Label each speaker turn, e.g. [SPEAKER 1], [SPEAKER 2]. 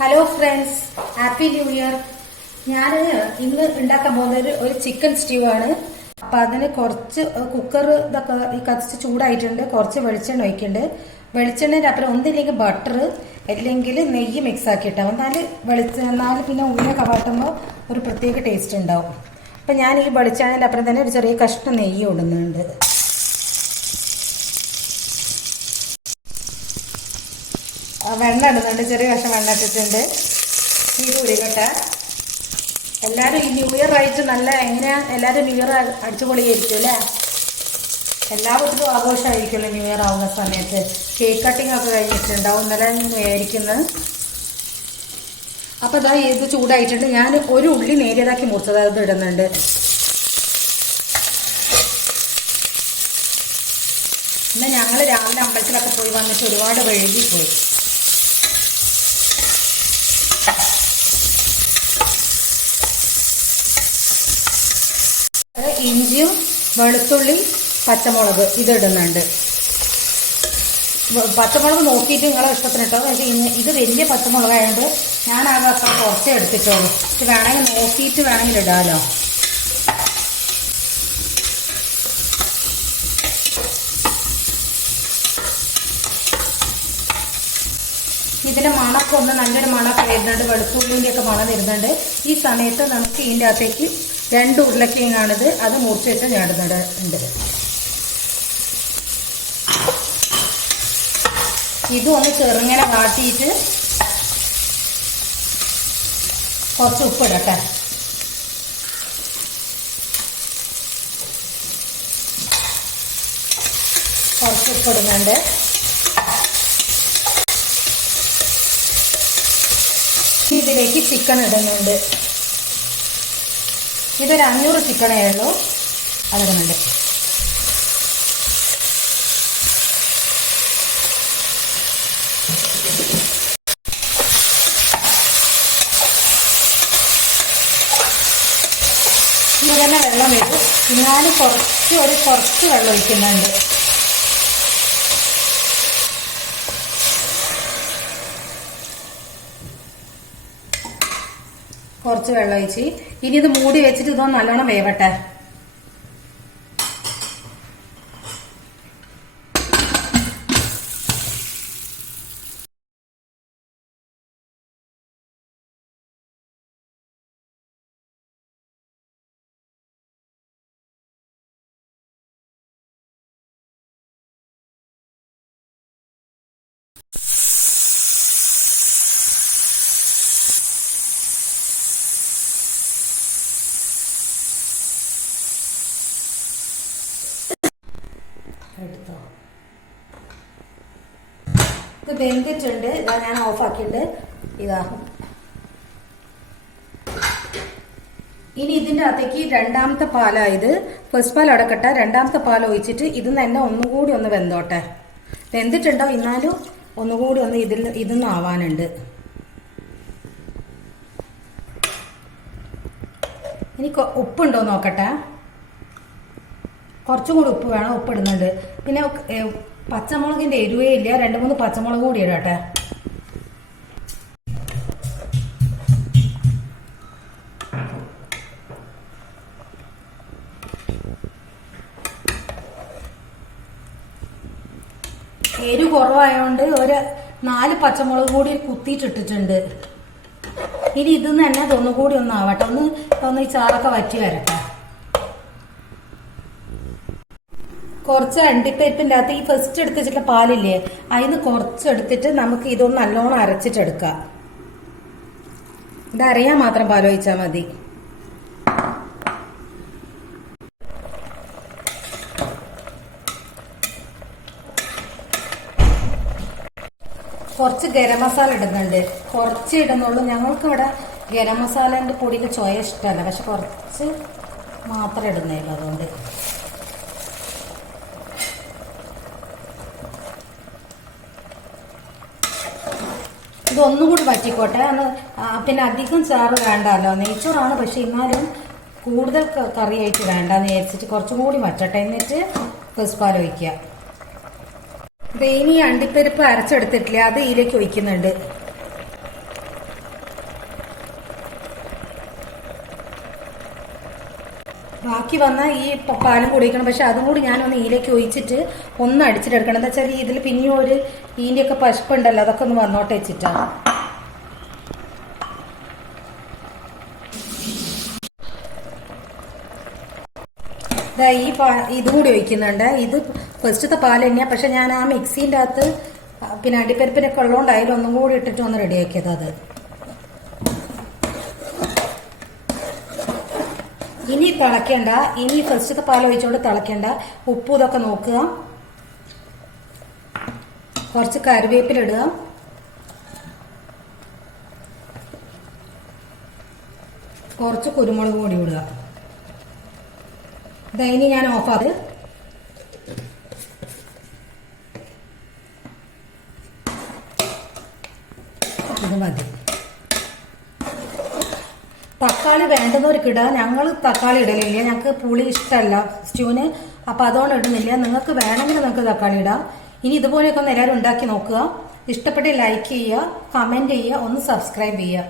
[SPEAKER 1] Hello friends happy new year ഞാൻ ഇന്ന് ഉണ്ടാക്കാൻ പോകുന്ന ഒരു ചിക്കൻ സ്റ്റ്യൂ ആണ്. അപ്പൊ അതിന് കുറച്ച് കുക്കർ ഇതൊക്കെ ഈ കത്തിച്ച് ചൂടായിട്ടുണ്ട്. കുറച്ച് വെളിച്ചെണ്ണ ഒഴിക്കുന്നുണ്ട്. വെളിച്ചെണ്ണേന്റെ അപ്പുറം ഒന്നില്ലെങ്കിൽ ബട്ടർ അല്ലെങ്കിൽ നെയ്യ് മിക്സ് ആക്കിയിട്ടാവും എന്നാൽ വെളിച്ച എന്നാൽ പിന്നെ ഉള്ളിനെ കവാട്ടുമ്പോൾ ഒരു പ്രത്യേക ടേസ്റ്റ് ഉണ്ടാവും. അപ്പം ഞാൻ ഈ വെളിച്ചെണ്ണേന്റെ അപ്പുറം തന്നെ ഒരു ചെറിയ കഷ്ണം നെയ്യ് ഇടുന്നുണ്ട്. വെണ്ണ ഇടുന്നുണ്ട് ചെറിയ കഷ്ണം വെണ്ണ ഇട്ടിട്ടുണ്ട്. ഇത് ഉരുകട്ടെ എല്ലാവരും ഈ ന്യൂ ഇയർ ആയിട്ട് നല്ല എങ്ങനെയാ? എല്ലാവരും ന്യൂ ഇയർ അടിച്ചുപൊളിയായിരിക്കും അല്ലേ? എല്ലാവർക്കും ആഘോഷമായിരിക്കുമല്ലോ ന്യൂ ഇയർ ആവുന്ന സമയത്ത്. കേക്ക് കട്ടിംഗ് ഒക്കെ കഴിഞ്ഞിട്ടുണ്ടാവും ഇന്നലെ ആയിരിക്കുന്നത് അപ്പോൾ ഇതാ ഇത് ചൂടായിട്ടുണ്ട്. ഞാൻ ഒരു ഉള്ളി നേരിയതാക്കി മുറിച്ചത് അത് ഇടുന്നുണ്ട്. ഇന്ന് ഞങ്ങൾ രാവിലെ അമ്പലത്തിലൊക്കെ പോയി വന്നിട്ട് ഒരുപാട് വഴുകിപ്പോയി അത് ഇഞ്ചിയും വെളുത്തുള്ളി പച്ചമുളക് ഇതിടുന്നുണ്ട്. പച്ചമുളക് നോക്കിയിട്ട് നിങ്ങളെ ഇഷ്ടത്തിന് ഇട്ടോ? പക്ഷേ ഇന്ന് ഇത് വലിയ പച്ചമുളകായതുകൊണ്ട് ഞാൻ ആകെ അത്ര കുറച്ചേ എടുത്തിട്ടുള്ളൂ. ഇത് വേണമെങ്കിൽ നോക്കിയിട്ട് വേണമെങ്കിൽ ഇടാമല്ലോ ഇതിന്റെ മണമൊക്കെ ഒന്ന് നല്ലൊരു മണമൊക്കെ വരുന്നുണ്ട്. വെളുത്തുള്ളിന്റെയൊക്കെ മണം വരുന്നുണ്ട്. ഈ സമയത്ത് നമുക്ക് ഇതിന്റെ അകത്തേക്ക് രണ്ട് ഉരുളക്കിഴങ്ങാണിത്. അത് മുറിച്ചിട്ട് ഞാൻ ഉണ്ട്. ഇതും ഒന്ന് ചെറുങ്ങനെ കാട്ടിയിട്ട് കുറച്ച് ഉപ്പിടട്ടെ കുറച്ച് ഉപ്പിടുന്നുണ്ട് ഇതിലേക്ക് ചിക്കൻ ഇടുന്നുണ്ട്. ഇതൊരു അഞ്ഞൂറ് ചിക്കനേ ഉള്ളൂ അതിടുന്നുണ്ട് തന്നെ വെള്ളം വരും. ഞാൻ കുറച്ച് ഒരു കുറച്ച് വെള്ളം ഒഴിക്കുന്നുണ്ട്. കുറച്ച് വെള്ളം ഒഴിച്ച്. ഇനി ഇത് മൂടി വെച്ചിട്ട് ഇതൊന്ന് നല്ലോണം വേവട്ടെ എടുത്തോ ഇത് വെന്തിട്ടുണ്ട്. ഇതാ ഞാൻ ഓഫാക്കിയിട്ടുണ്ട് ഇതാ. ഇനി ഇതിന്റെ അകത്തേക്ക് രണ്ടാമത്തെ പാലായത് ഫസ്റ്റ് പാൽ അടക്കട്ടെ. രണ്ടാമത്തെ പാൽ ഒഴിച്ചിട്ട് ഇത് തന്നെ ഒന്നുകൂടി ഒന്ന് വെന്തോട്ടെ. വെന്തിട്ടുണ്ടോ എന്നാലും ഒന്നുകൂടി ഒന്ന് ഇതിൽ ഇതൊന്നും ആവാനുണ്ട്. ഇനി ഉപ്പുണ്ടോ നോക്കട്ടെ. കുറച്ചും കൂടി ഉപ്പ് വേണം. ഉപ്പ് ഇടുന്നുണ്ട്. പിന്നെ പച്ചമുളകിന്റെ എരിവേ ഇല്ല. രണ്ട് മൂന്ന് പച്ചമുളക് കൂടി ഇടട്ടെ എരിവ് കുറവായതുകൊണ്ട് ഒരു നാല് പച്ചമുളക് കൂടി കുത്തിയിട്ടിട്ടിട്ടുണ്ട്. ഇനി ഇതെന്ന് തന്നെ അതൊന്നുകൂടി ഒന്ന് ആവട്ടെ ഒന്ന് ഒന്ന് ഈ ചാറൊക്കെ വറ്റി വരട്ടെ. കുറച്ച് അണ്ടിപ്പരിപ്പിന്റെ അകത്ത് ഈ ഫസ്റ്റ് എടുത്ത് വെച്ചിട്ടുള്ള പാലില്ലേ അതിന് കുറച്ചെടുത്തിട്ട് നമുക്ക് ഇതൊന്ന് നല്ലോണം അരച്ചിട്ടെടുക്കാം ഇതറിയാൻ മാത്രം പാൽ ഒഴിച്ചാൽ മതി. കുറച്ച് ഗരം മസാല ഇടുന്നുണ്ട്. കുറച്ച് ഇടുന്നുള്ളൂ. ഞങ്ങൾക്ക് ഇവിടെ ഗരം മസാലേന്റെ പൊടിയിൽ ചോയ ഇഷ്ടമല്ല പക്ഷെ കുറച്ച് മാത്രം ഇടുന്നേ ഉള്ളൂ അതുകൊണ്ട്. ഇതൊന്നും കൂടി പറ്റിക്കോട്ടെ. അന്ന് പിന്നെ അധികം ചാറ് വേണ്ടല്ലോ നെയ്ച്ചോറാണ് പക്ഷെ എന്നാലും കൂടുതൽ കറിയായിട്ട് വേണ്ടെന്ന് വിചാരിച്ചിട്ട് കുറച്ചും കൂടി വറ്റട്ടെ. എന്നിട്ട് പാൽ ഒഴിക്കുക. ഇനി അണ്ടിപ്പരിപ്പ് അരച്ചെടുത്തിട്ടില്ല? അത് ഇതിലേക്ക് ഒഴിക്കുന്നുണ്ട്. ബാക്കി വന്ന ഈ പാലും കുടിക്കണം പക്ഷെ അതും കൂടി ഞാനൊന്ന് ഈലേക്ക് ഒഴിച്ചിട്ട് ഒന്ന് അടിച്ചിട്ടെടുക്കണം. എന്താ വെച്ചാൽ ഇതിൽ പിന്നെയും ഒരു ഈന്റെയൊക്കെ പശുപ്പുണ്ടല്ലോ അതൊക്കെ ഒന്ന് വന്നോട്ടെ വെച്ചിട്ടാണ് ഈ പാ ഇതും കൂടി ഒഴിക്കുന്നുണ്ട്. ഇത് ഫസ്റ്റത്തെ പാൽ തന്നെയാണ് പക്ഷെ ഞാൻ ആ മിക്സീന്റെ അകത്ത് പിന്നെ അടിപ്പരിപ്പിനൊക്കെ ഉള്ളതുകൊണ്ട് അതിലൊന്നും കൂടി ഇട്ടിട്ട് ഒന്ന് റെഡിയാക്കിയത് അത്. ഇനി തിളക്കേണ്ട. ഇനി ഫസ്റ്റത്തെ പാൽ ഒഴിച്ചുകൊണ്ട് തിളക്കേണ്ട. ഉപ്പ് ഇതൊക്കെ നോക്കുക. കുറച്ച് കറിവേപ്പിലിടുക കുറച്ച് കുരുമുളക് പൊടി ഇടുക. ഇതായി ഞാൻ ഓഫാത് ഇത് മതി തക്കാളി വേണ്ടുന്നവർക്ക് ഇടുക. ഞങ്ങൾ തക്കാളി ഇടലില്ല. ഞങ്ങൾക്ക് പുളി ഇഷ്ടമല്ല സ്റ്റൂവിന് അപ്പൊ അതുകൊണ്ട് ഇടുന്നില്ല. നിങ്ങൾക്ക് വേണമെങ്കിൽ നിങ്ങൾക്ക് തക്കാളി ഇടാം. ഇനി ഇതുപോലെയൊക്കെ ഒന്ന് എല്ലാവരും ഉണ്ടാക്കി നോക്കുക. ഇഷ്ടപ്പെട്ട് ലൈക്ക് ചെയ്യുക കമന്റ് ചെയ്യുക ഒന്ന് സബ്സ്ക്രൈബ് ചെയ്യുക.